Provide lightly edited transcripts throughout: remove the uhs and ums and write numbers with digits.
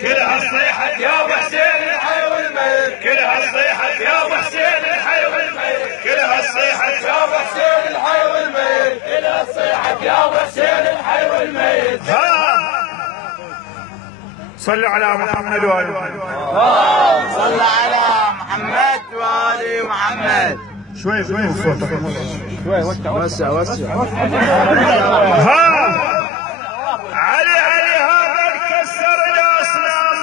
كلها صيحة يا ابو حسين الحي والميت، كلها صيحة يا ابو حسين الحي والميت، كلها صيحة يا ابو حسين الحي والميت، كلها صيحة يا ابو حسين الحي والميت. صلوا على محمد وآل محمد. صل على محمد وآل محمد. شوي صوتك شوي وسع علي هذا كسر الاصنام،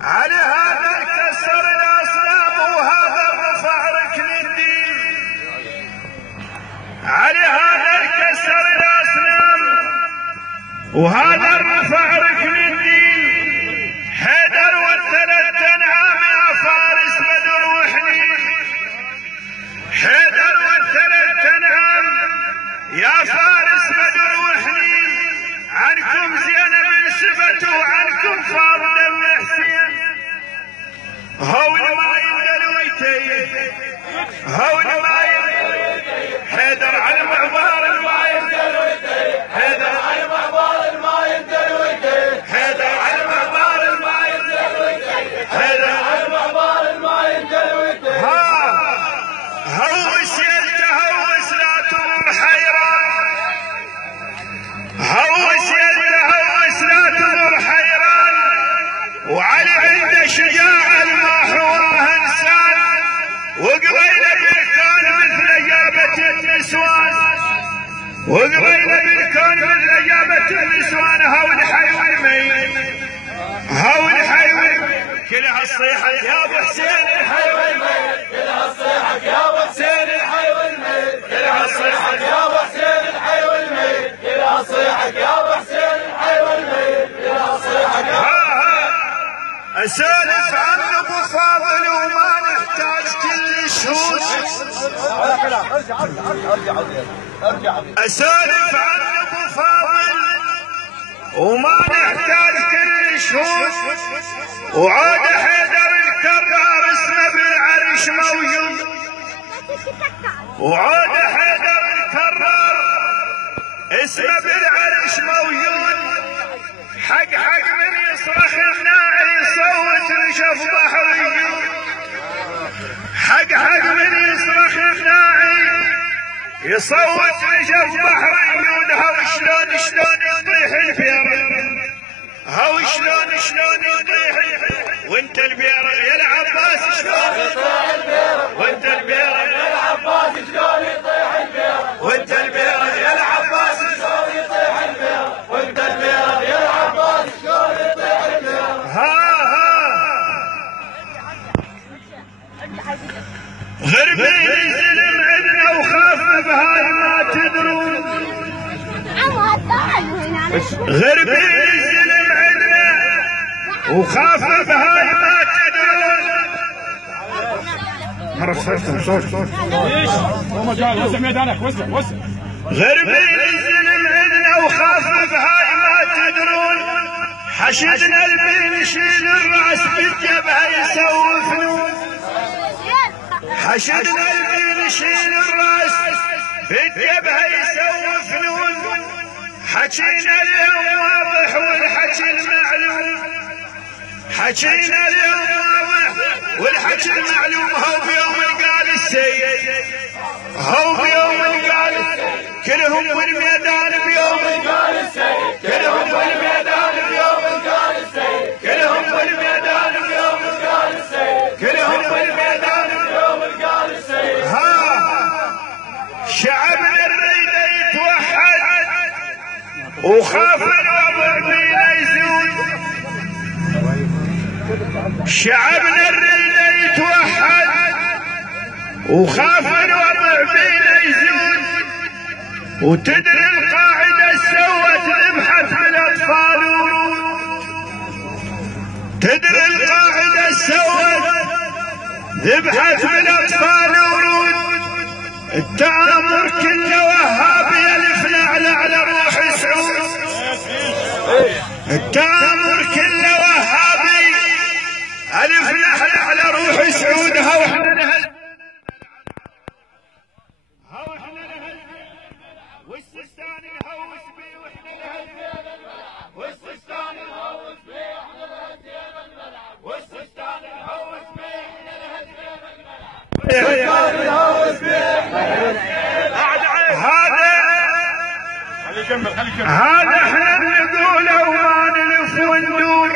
علي هذا كسر الاصنام وهذا رفع ركن الدين، علي هذا كسر الاصنام وهذا رفع ركن الدين. حيدر والثلاث انعام يا فارس بدر وحنين، حيدر والثلاث انعام يا فارس بدر وحنين. عنكم زينب انسبت وعنكم فاضل بن حسين. هول ما يندلويتي هول ما يندلويتي، حيدر على معبار ما يندلويتي، حيدر على معبار ما يندلويتي، حيدر على معبار ما يندلويتي، حيدر على معبار ما يندلويتي. هوس يلتهوس لا تمر حيران، هوس يلتهوس لا تمر حيران. وعلي عنده شجاعة ما حواه انسان، وقبيله بالكون مثل اجابة النسوان، وقبيله بالكون مثل اجابة النسوان. هول حي والميت، هول حي والميت، كلها الصيحة يا ابو حسين الحي والميت، كلها الصيحة يا ابو حسين الحي والميت، كلها الصيحة يا ابو حسين الحي والميت، كلها الصيحة يا ابو حسين الحي والميت، كلها الصيحة. اسولف عن ابو فاضل وما نحتاج كل شهود، اسولف عن ابو فاضل وما نحتاج كل شهود. وعاد حيدر الكرار اسمه بالعرش موجود، وعاد حيدر الكرار اسمه بالعرش موجود. حق من يصرخ الناعي يصوت نشف بحر يجود، حق من يصرخ الناعي يصوت نشف بحر يجود. هاو شلون يطيح البيرق، هاو شلون يطيح وانت البيرق يا العباس شلون يطيح البيرق، وانت البيرق يا العباس شلون يطيح البيرق، وانت البيرق يا العباس شلون يطيح البيرق، وانت البيرق يا العباس شلون يطيح البيرق. غربي يزلم عندنا وخاف بهاي ما تدرون، غربي يزلم عندنا وخاف بهاي ما تدرون. مرة صوتكم صوت وسع ميدانك وسع. غربي يزلم عندنا وخاف بهاي ما تدرون. حشدنا البين يشيل الراس بالجبهة يسوي فنون، حشدنا البين يشيل الراس بالجبهة يسوي فنون. حكينا اليوم واضح والحكي المعلوم، حكينا اليوم واضح والحكي المعلوم. هو بيوم قال السيد، هو بيوم قال كلهم بالميدان بيوم قال السيد، كلهم بالميدان بيوم قال السيد، كلهم بالميدان بيوم قال السيد، كلهم بالميدان بيوم قال السيد. شعبنا الريد يتوحد وخاف الوضع بينا يزول، شعبنا الريد يتوحد وخاف الوضع بينا يزول. وتدري القاعدة سوت ذبحت بالاطفال ورود، تدري القاعدة سوت ذبحت بالاطفال ورود. التآمر كله وهابي الف نعلى على روح سعود، التآمر كله وهابي الف نعلى على روح سعود. هو احنا والسيستاني يهوس بي واحنا لهالزين. هذا احنا نقوله وما نلف وندور.